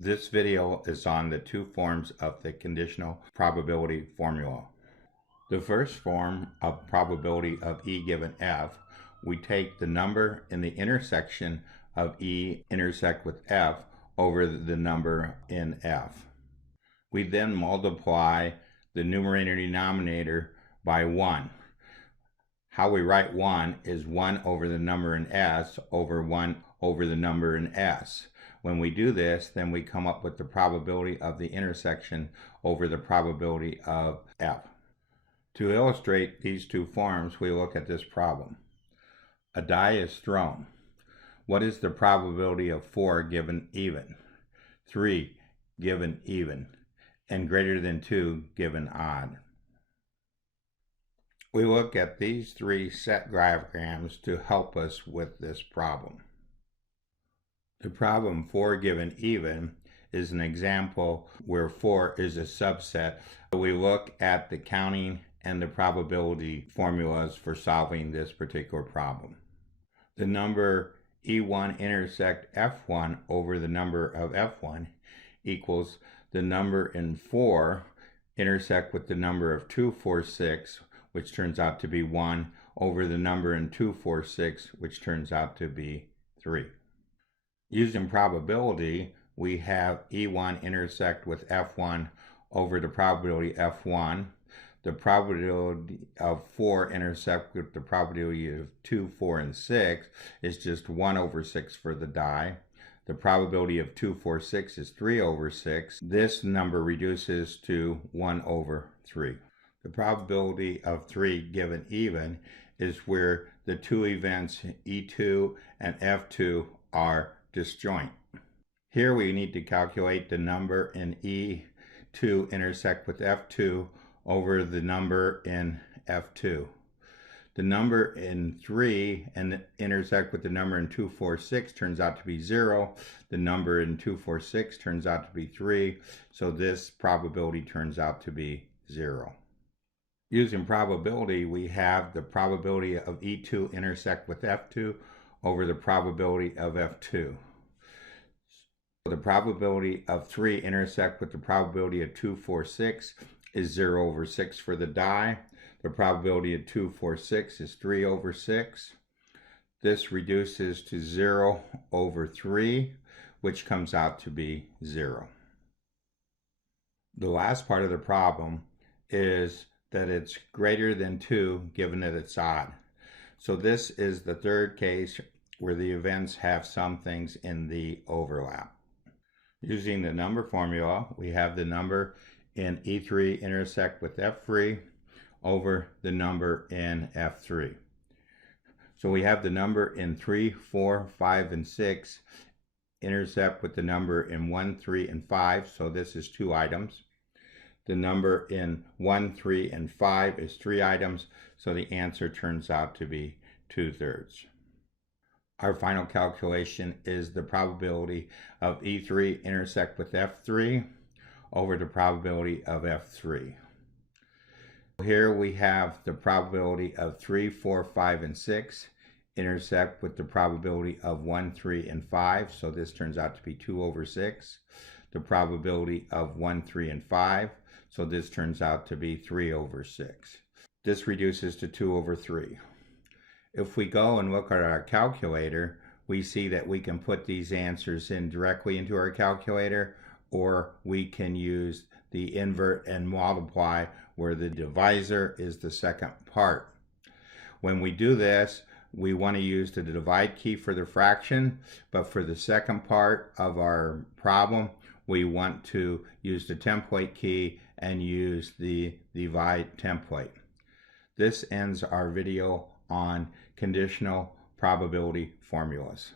This video is on the two forms of the conditional probability formula. The first form of probability of E given F, we take the number in the intersection of E intersect with F over the number in F. We then multiply the numerator and denominator by 1. How we write 1 is 1 over the number in S over 1 over the number in S. When we do this, then we come up with the probability of the intersection over the probability of F. To illustrate these two forms, we look at this problem. A die is thrown. What is the probability of 4 given even, 3 given even, and greater than 2 given odd? We look at these three set diagrams to help us with this problem. The problem 4 given even is an example where 4 is a subset. We look at the counting and the probability formulas for solving this particular problem. The number E1 intersect F1 over the number of F1 equals the number in 4 intersect with the number of 2, 4, 6, which turns out to be 1, over the number in 2, 4, 6, which turns out to be 3. Using probability, we have E1 intersect with F1 over the probability F1. The probability of 4 intersect with the probability of 2, 4, and 6 is just 1 over 6 for the die. The probability of 2, 4, 6 is 3 over 6. This number reduces to 1 over 3. The probability of 3 given even is where the two events E2 and F2 are disjoint. Here we need to calculate the number in E2 intersect with F2 over the number in F2. The number in 3 and intersect with the number in 2, 4, 6 turns out to be 0. The number in 2, 4, 6 turns out to be 3. So this probability turns out to be 0. Using probability, we have the probability of E2 intersect with F2 over the probability of F2. The probability of 3 intersect with the probability of 2, 4, 6 is 0 over 6 for the die. The probability of 2, 4, 6 is 3 over 6. This reduces to 0 over 3, which comes out to be 0. The last part of the problem is that it's greater than 2 given that it's odd. So this is the third case where the events have some things in the overlap. Using the number formula, we have the number in E3 intersect with F3 over the number in F3. So we have the number in 3, 4, 5, and 6 intersect with the number in 1, 3, and 5. So this is 2 items. The number in 1, 3, and 5 is 3 items. So the answer turns out to be 2/3. Our final calculation is the probability of E3 intersect with F3 over the probability of F3. Here we have the probability of 3, 4, 5, and 6 intersect with the probability of 1, 3, and 5. So this turns out to be 2 over 6. The probability of 1, 3, and 5. So this turns out to be 3 over 6. This reduces to 2 over 3. If we go and look at our calculator, we see that we can put these answers in directly into our calculator, or we can use the invert and multiply where the divisor is the second part. When we do this, we want to use the divide key for the fraction, but for the second part of our problem, we want to use the template key and use the divide template. This ends our video on conditional probability formulas.